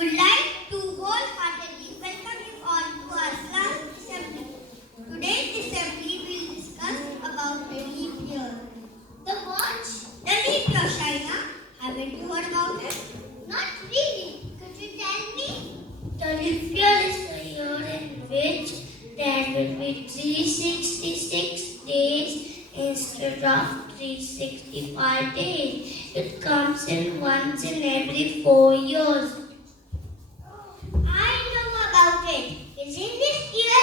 would like to wholeheartedly welcome you all to our class assembly. Today's assembly will discuss about the leap year. The what? The leap year, Shaina. Haven't you heard about it? Not really. Could you tell me? The leap year is the year in which there will be 366 days instead of 365 days. It comes in once in every 4 years. I know about it. Isn't this year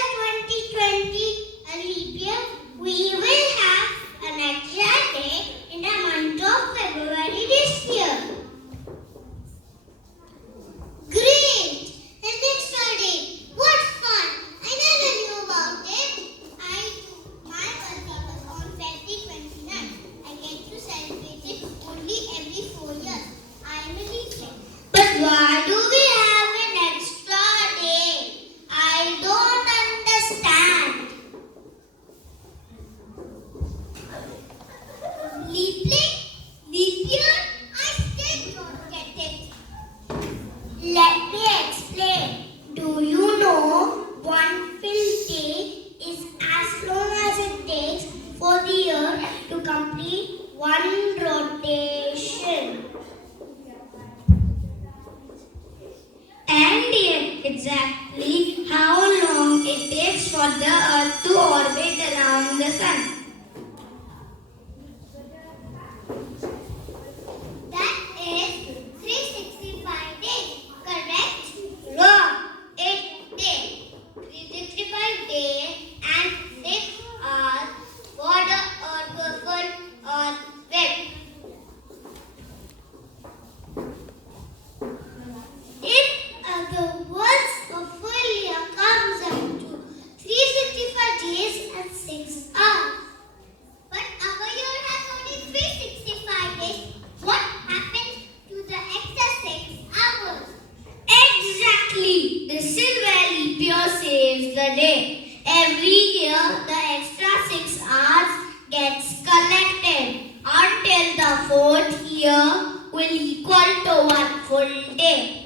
2020 a leap year? We will have an extra day in the month of February this year. Great! An extra day. What fun! I never knew about it. I do. My birthday was on February 29th. I get to celebrate it only every 4 years. I am a leap year. But why do we have an extra day? I don't understand. Leap year? I still don't get it. Let me explain. Do you know one full day is as long as it takes for the year to complete one rotation? And yet, exactly how long it takes for the Earth to orbit around the Sun? That is 365 days, correct? Wrong. 8 days. 365 days and 6 hours for the Earth to full orbit. If the words a full year comes up to 365 days and 6 hours. But our year has only 365 days. What happens to the extra 6 hours? Exactly. This is where leap year saves the day. Every year, the extra 6 hours gets collected until the 4th year will equal to one full day.